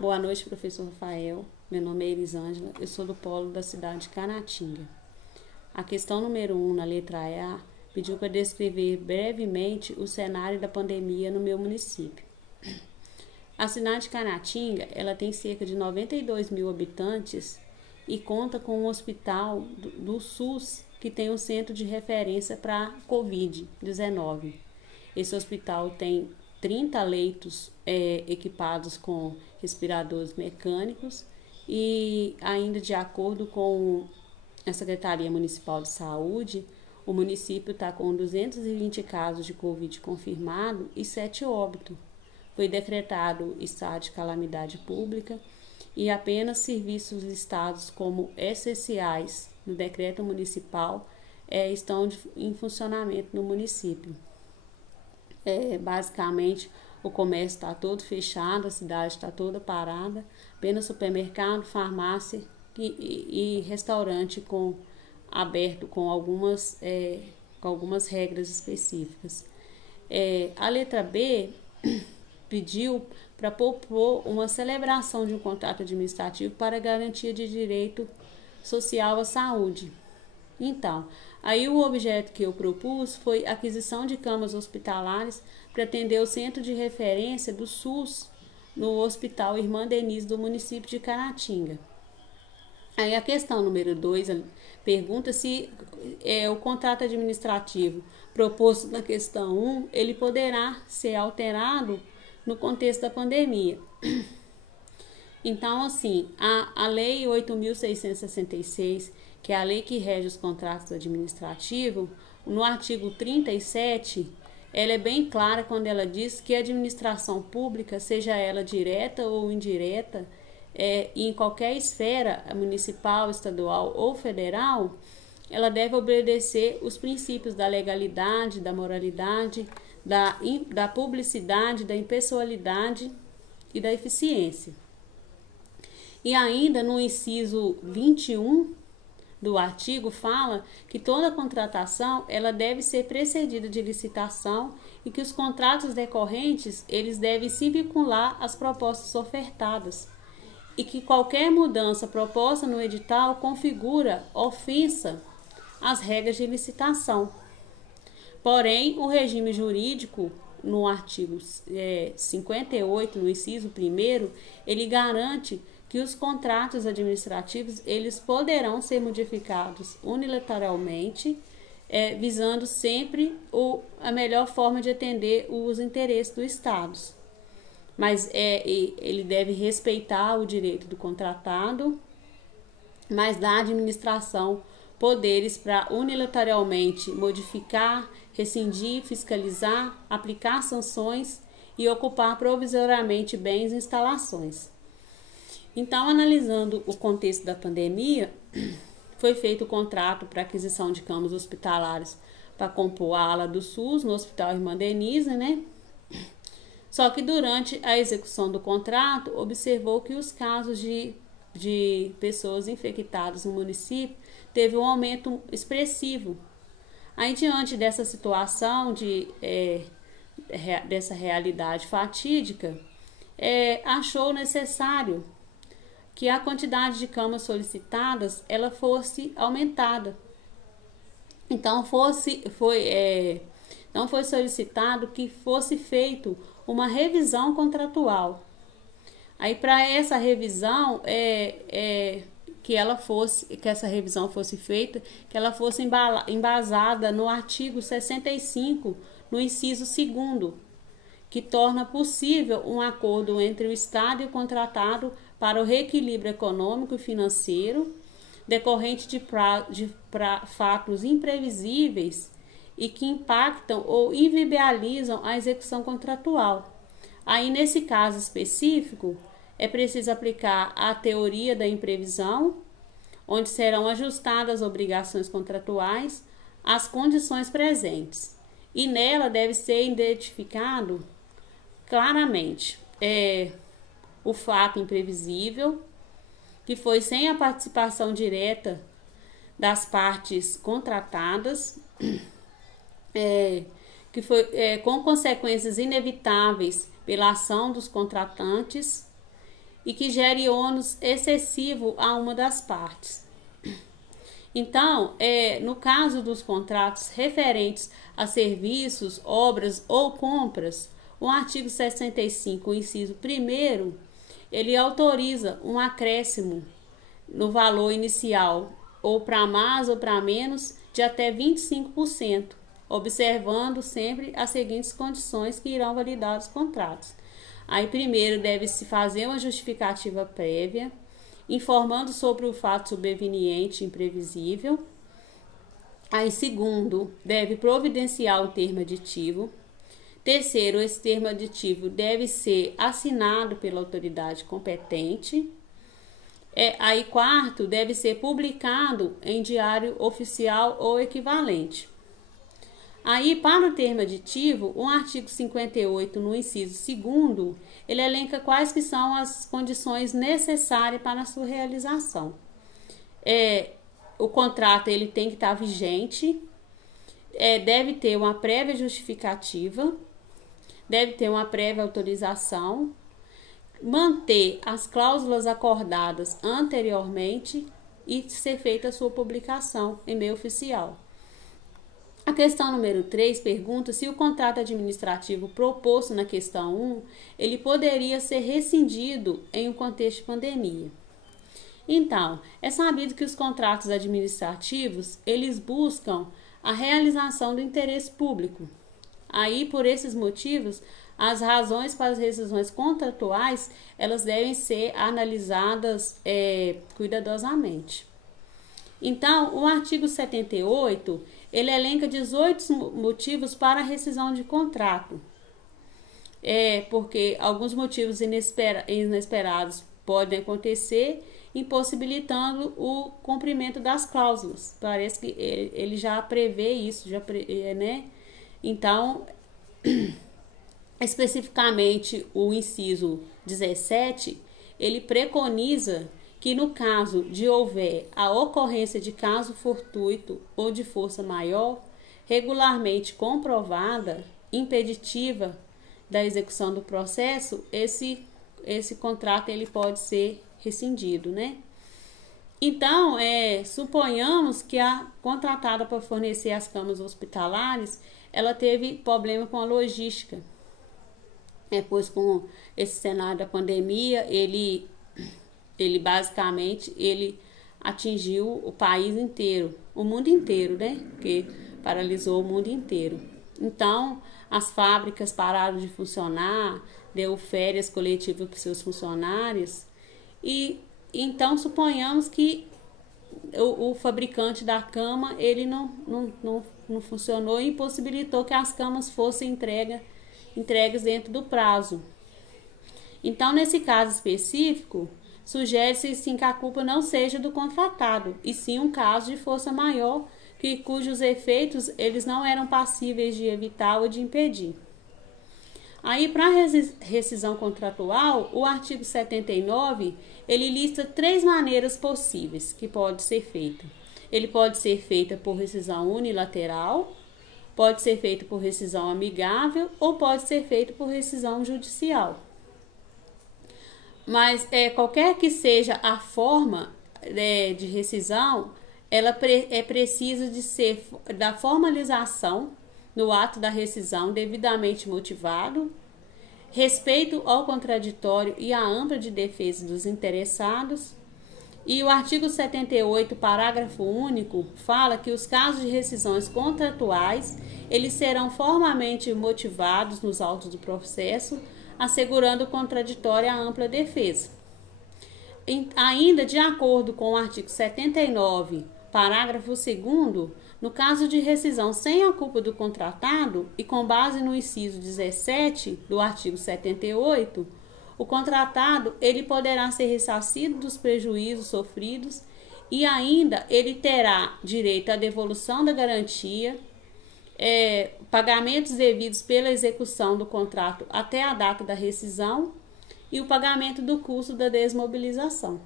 Boa noite, professor Rafael. Meu nome é Elisângela, eu sou do polo da cidade de Caratinga. A questão número 1, na letra A, pediu para descrever brevemente o cenário da pandemia no meu município. A cidade de Caratinga, ela tem cerca de 92 mil habitantes e conta com um hospital do SUS que tem um centro de referência para Covid-19. Esse hospital tem 30 leitos equipados com respiradores mecânicos e ainda de acordo com a Secretaria Municipal de Saúde, o município está com 220 casos de Covid confirmado e 7 óbitos. Foi decretado estado de calamidade pública e apenas serviços listados como essenciais no decreto municipal estão em funcionamento no município. Basicamente, o comércio está todo fechado, a cidade está toda parada, apenas supermercado, farmácia e restaurante aberto com algumas regras específicas. A letra B pediu para propor uma celebração de um contrato administrativo para garantia de direito social à saúde. Então, aí o objeto que eu propus foi a aquisição de camas hospitalares para atender o centro de referência do SUS no Hospital Irmã Denise do município de Caratinga. Aí a questão número 2 pergunta se o contrato administrativo proposto na questão 1, ele poderá ser alterado no contexto da pandemia. Então, assim, a Lei 8.666, que é a lei que rege os contratos administrativos, no artigo 37, ela é bem clara quando ela diz que a administração pública, seja ela direta ou indireta, em qualquer esfera municipal, estadual ou federal, ela deve obedecer os princípios da legalidade, da moralidade, da publicidade, da impessoalidade e da eficiência. E ainda no inciso 21 do artigo fala que toda contratação ela deve ser precedida de licitação e que os contratos decorrentes eles devem se vincular às propostas ofertadas e que qualquer mudança proposta no edital configura ofensa às regras de licitação. Porém, o regime jurídico no artigo 58, no inciso 1º, ele garante que os contratos administrativos eles poderão ser modificados unilateralmente, visando sempre a melhor forma de atender os interesses do Estado. Mas ele deve respeitar o direito do contratado, mas da administração poderes para unilateralmente modificar, rescindir, fiscalizar, aplicar sanções e ocupar provisoriamente bens e instalações. Então, analisando o contexto da pandemia, foi feito o contrato para aquisição de camas hospitalares para compor a ala do SUS no Hospital Irmã Denise, né? Só que durante a execução do contrato, observou que os casos de pessoas infectadas no município teve um aumento expressivo. Aí, diante dessa situação, dessa realidade fatídica, achou necessário que a quantidade de camas solicitadas ela fosse aumentada. Então, não foi solicitado que fosse feito uma revisão contratual. Aí, para essa revisão, que essa revisão fosse feita, que ela fosse embasada no artigo 65, no inciso 2º, que torna possível um acordo entre o Estado e o contratado para o reequilíbrio econômico e financeiro decorrente de fatos imprevisíveis e que impactam ou inviabilizam a execução contratual. Aí, nesse caso específico, é preciso aplicar a teoria da imprevisão, onde serão ajustadas as obrigações contratuais às condições presentes. E nela deve ser identificado claramente o fato imprevisível, que foi sem a participação direta das partes contratadas, que foi com consequências inevitáveis pela ação dos contratantes e que gere ônus excessivo a uma das partes. Então, no caso dos contratos referentes a serviços, obras ou compras, o artigo 65, o inciso 1º, ele autoriza um acréscimo no valor inicial, ou para mais ou para menos, de até 25%, observando sempre as seguintes condições que irão validar os contratos. Aí, primeiro, deve-se fazer uma justificativa prévia, informando sobre o fato sobreveniente imprevisível. Aí, segundo, deve providenciar o termo aditivo. Terceiro, esse termo aditivo deve ser assinado pela autoridade competente. Aí, quarto, deve ser publicado em diário oficial ou equivalente. Aí, para o termo aditivo, o artigo 58, no inciso 2º, ele elenca quais que são as condições necessárias para a sua realização. O contrato ele tem que estar vigente, deve ter uma prévia justificativa, deve ter uma prévia autorização, manter as cláusulas acordadas anteriormente e ser feita a sua publicação em meio oficial. A questão número 3 pergunta se o contrato administrativo proposto na questão 1, ele poderia ser rescindido em um contexto de pandemia. Então, é sabido que os contratos administrativos, eles buscam a realização do interesse público. Aí, por esses motivos, as razões para as rescisões contratuais, elas devem ser analisadas cuidadosamente. Então, o artigo 78, ele elenca 18 motivos para a rescisão de contrato. Porque alguns motivos inesperados podem acontecer, impossibilitando o cumprimento das cláusulas. Parece que ele já prevê isso, né? Então, especificamente o inciso 17, ele preconiza que no caso de houver a ocorrência de caso fortuito ou de força maior, regularmente comprovada, impeditiva da execução do processo, esse contrato ele pode ser rescindido, né? Então, suponhamos que a contratada para fornecer as camas hospitalares, ela teve problema com a logística. Pois com esse cenário da pandemia, ele basicamente atingiu o país inteiro, o mundo inteiro, né? Porque paralisou o mundo inteiro. Então, as fábricas pararam de funcionar, deu férias coletivas para seus funcionários. E então suponhamos que o fabricante da cama ele não funcionou e impossibilitou que as camas fossem entregues dentro do prazo. Então, nesse caso específico, sugere-se sim que a culpa não seja do contratado, e sim um caso de força maior, cujos efeitos eles não eram passíveis de evitar ou de impedir. Aí, para a rescisão contratual, o artigo 79, ele lista 3 maneiras possíveis que pode ser feita. Ele pode ser feita por rescisão unilateral, pode ser feito por rescisão amigável ou pode ser feito por rescisão judicial. Mas qualquer que seja a forma de rescisão, ela precisa de ser da formalização no ato da rescisão devidamente motivado, respeito ao contraditório e à ampla de defesa dos interessados. E o artigo 78, parágrafo único, fala que os casos de rescisões contratuais, eles serão formalmente motivados nos autos do processo, assegurando o contraditório à ampla defesa. Ainda de acordo com o artigo 79, parágrafo 2º, no caso de rescisão sem a culpa do contratado e com base no inciso 17 do artigo 78, o contratado ele poderá ser ressarcido dos prejuízos sofridos e ainda ele terá direito à devolução da garantia, pagamentos devidos pela execução do contrato até a data da rescisão e o pagamento do custo da desmobilização.